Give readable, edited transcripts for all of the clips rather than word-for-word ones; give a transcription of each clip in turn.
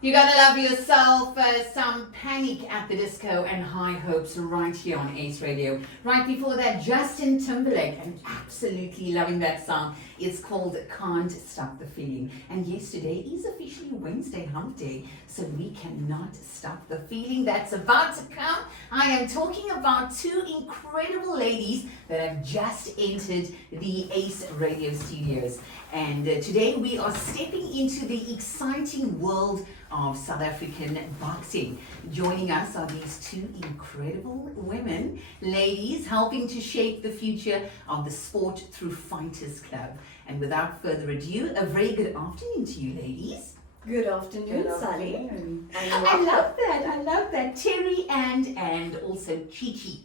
You gotta love yourself some Panic at the Disco and High Hopes right here on Ace Radio. Right before that, Justin Timberlake. I'm absolutely loving that song. It's called Can't Stop the Feeling. And yes, today is officially Wednesday Hump Day, so we cannot stop the feeling that's about to come. I am talking about two incredible ladies that have just entered the Ace Radio studios. And today we are stepping into the exciting world of South African boxing. Joining us are these two incredible women, ladies, helping to shape the future of the sport through Fighters Club. And without further ado, a very good afternoon to you, ladies. Good afternoon, Sally. I love that. Terry and also Chi-Chi.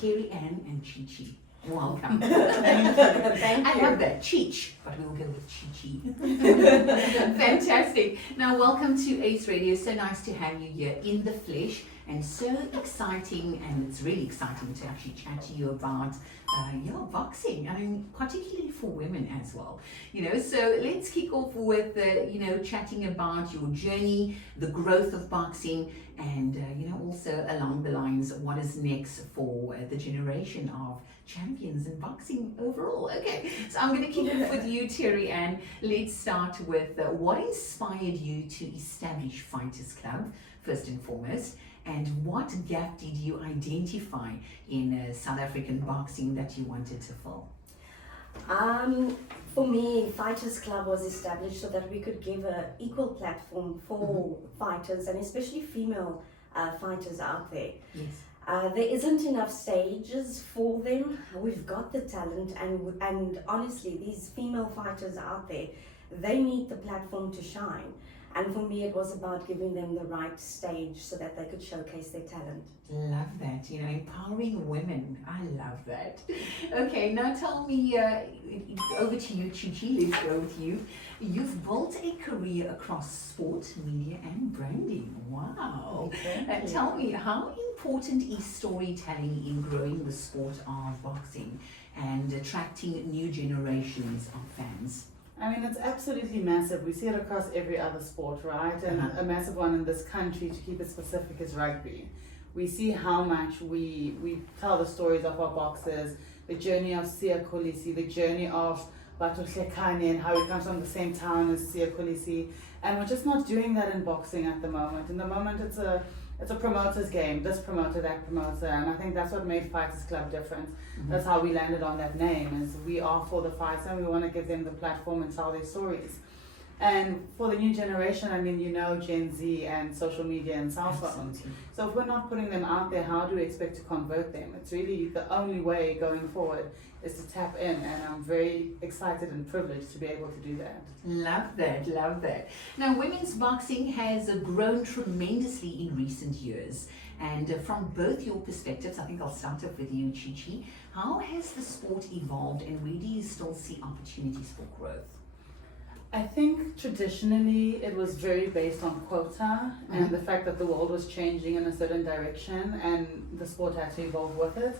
Terry Ann and Chi-Chi. Welcome. Thank I you. love that. Cheech, but we'll go with Chi-Chi. Fantastic. Now, welcome to Ace Radio. So nice to have you here in the flesh, and so exciting, and it's really exciting to actually chat to you about boxing. I mean, particularly for women as well. So let's kick off with chatting about your journey, the growth of boxing, and also along the lines of what is next for the generation of champions in boxing overall. Okay, so I'm going to kick off with you, Terry Ann. Let's start with what inspired you to establish Fighters Club, first and foremost, and what gap did you identify in South African boxing that you wanted to fill? For me, Fighters Club was established so that we could give an equal platform for fighters, and especially female fighters out there. Yes. There isn't enough stages for them. We've got the talent, and honestly, these female fighters out there, they need the platform to shine. And for me, it was about giving them the right stage so that they could showcase their talent. Love that, empowering women. I love that. Okay, now tell me, over to you, Chi-Chi, let's go with you. You've built a career across sport, media, and branding. Wow. Tell me, how important is storytelling in growing the sport of boxing and attracting new generations of fans? I mean, it's absolutely massive. We see it across every other sport, right? And a massive one in this country, to keep it specific, is rugby. We see how much we tell the stories of our boxers, the journey of Sia Kolisi, the journey of Batu Hlekani, and how he comes from the same town as Sia Kolisi. And we're just not doing that in boxing at the moment. In the moment, it's a promoter's game, this promoter, that promoter, and I think that's what made Fighters Club different. That's how we landed on that name, is we are for the fighter, and we want to give them the platform and tell their stories. And for the new generation, I mean, Gen Z and social media and cell phones. So if we're not putting them out there, how do we expect to convert them? It's really the only way going forward is to tap in, and I'm very excited and privileged to be able to do that. Love that. Now, women's boxing has grown tremendously in recent years. And from both your perspectives, I think I'll start off with you, Chi-Chi. How has the sport evolved, and where do you still see opportunities for growth? I think traditionally it was very based on quota and the fact that the world was changing in a certain direction and the sport had to evolve with it.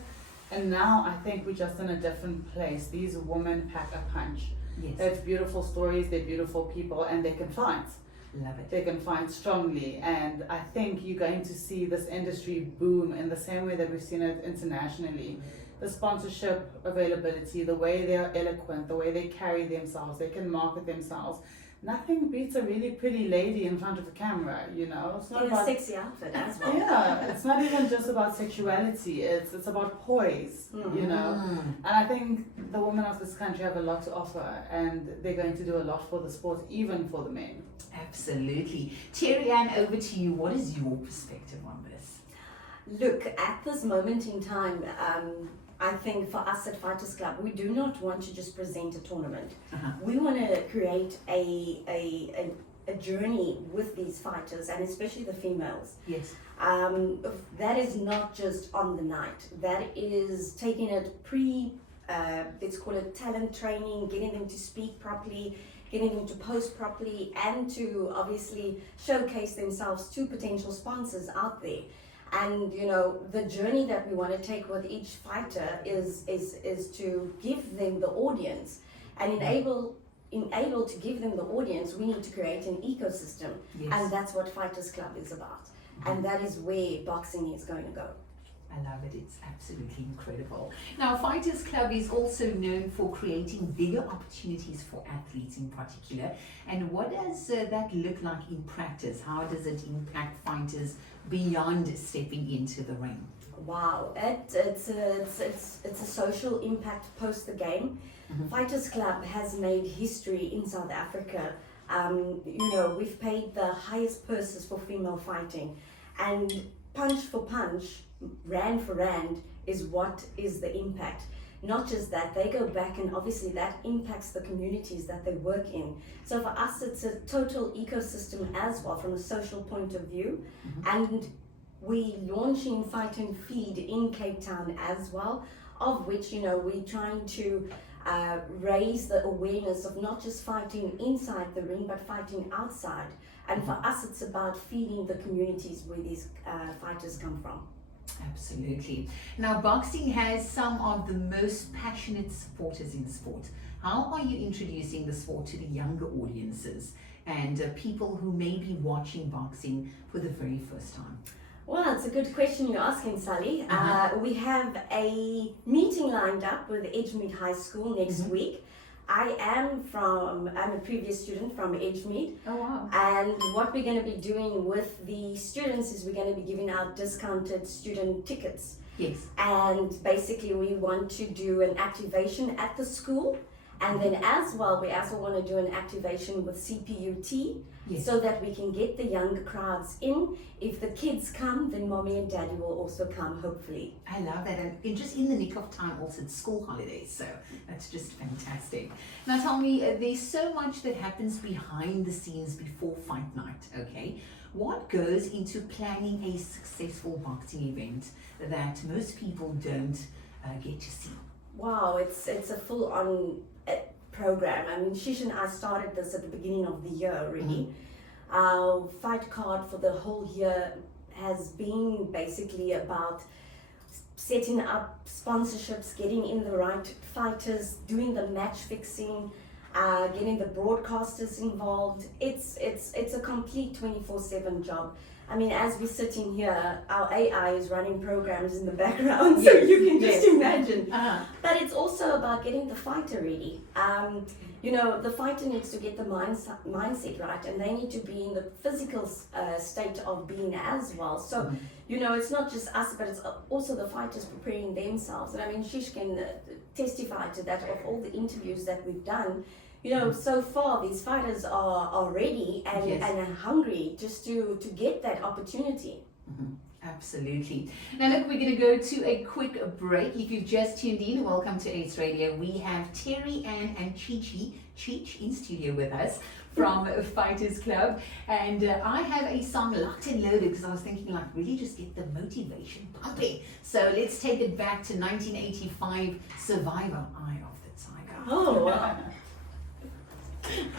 And now I think we're just in a different place. These women pack a punch. Yes. They have beautiful stories, they're beautiful people, and they can fight. Love it. They can fight strongly, and I think you're going to see this industry boom in the same way that we've seen it internationally. The sponsorship availability, the way they are eloquent, the way they carry themselves, they can market themselves. Nothing beats a really pretty lady in front of a camera, It's not In about a sexy outfit as well. Yeah, it's not even just about sexuality. It's about poise, And I think the women of this country have a lot to offer, and they're going to do a lot for the sport, even for the men. Absolutely. Terry Ann, over to you. What is your perspective on this? Look, at this moment in time, I think for us at Fighters Club, we do not want to just present a tournament. We want to create a journey with these fighters, and especially the females. Yes. That is not just on the night. That is taking it let's call it talent training, getting them to speak properly, getting them to post properly, and to obviously showcase themselves to potential sponsors out there. And the journey that we want to take with each fighter is to give them the audience and enable in able to give them the audience, we need to create an ecosystem. Yes. And that's what Fighters Club is about. And that is where boxing is going to go. I love it. It's absolutely incredible. Now, Fighters Club is also known for creating bigger opportunities for athletes in particular. And what does that look like in practice? How does it impact fighters beyond stepping into the ring? Wow, it's a social impact post the game. Fighters Club has made history in South Africa. We've paid the highest purses for female fighting, and punch for punch, rand for rand is what is the impact. Not just that, they go back and obviously that impacts the communities that they work in. So for us, it's a total ecosystem as well from a social point of view. And we launching Fight and Feed in Cape Town as well, of which, we're trying to raise the awareness of not just fighting inside the ring, but fighting outside. And for us, it's about feeding the communities where these fighters come from. Absolutely. Now, boxing has some of the most passionate supporters in sport. How are you introducing the sport to the younger audiences and people who may be watching boxing for the very first time? Well, it's a good question you're asking, Sally. We have a meeting lined up with Edgemead High School next week. I'm a previous student from Edgemead. Oh, wow. And what we're going to be doing with the students is we're going to be giving out discounted student tickets. Yes. And basically we want to do an activation at the school. And then as well, we also want to do an activation with CPUT. Yes. So that we can get the younger crowds in. If the kids come, then mommy and daddy will also come, hopefully. I love that, and just in the nick of time, also it's school holidays, so that's just fantastic. Now tell me, there's so much that happens behind the scenes before fight night, okay? What goes into planning a successful boxing event that most people don't get to see? Wow, it's a full-on program. I mean, Shish and I started this at the beginning of the year, really. Our fight card for the whole year has been basically about setting up sponsorships, getting in the right fighters, doing the match fixing, getting the broadcasters involved. It's a complete 24/7 job. I mean, as we're sitting here, our AI is running programs in the background, so you can just imagine. But it's also about getting the fighter ready. The fighter needs to get the mindset right, and they need to be in the physical state of being as well. So, it's not just us, but it's also the fighters preparing themselves. And I mean, Shish can testify to that of all the interviews that we've done. So far these fighters are ready and are hungry just to get that opportunity. Absolutely. Now look, we're going to go to a quick break. If you've just tuned in, welcome to Ace Radio. We have Terry Ann and Cheech in studio with us from Fighters Club, and I have a song locked and loaded because I was thinking really just get the motivation pumping. So let's take it back to 1985, Survivor, Eye of the Tiger. Oh, wow.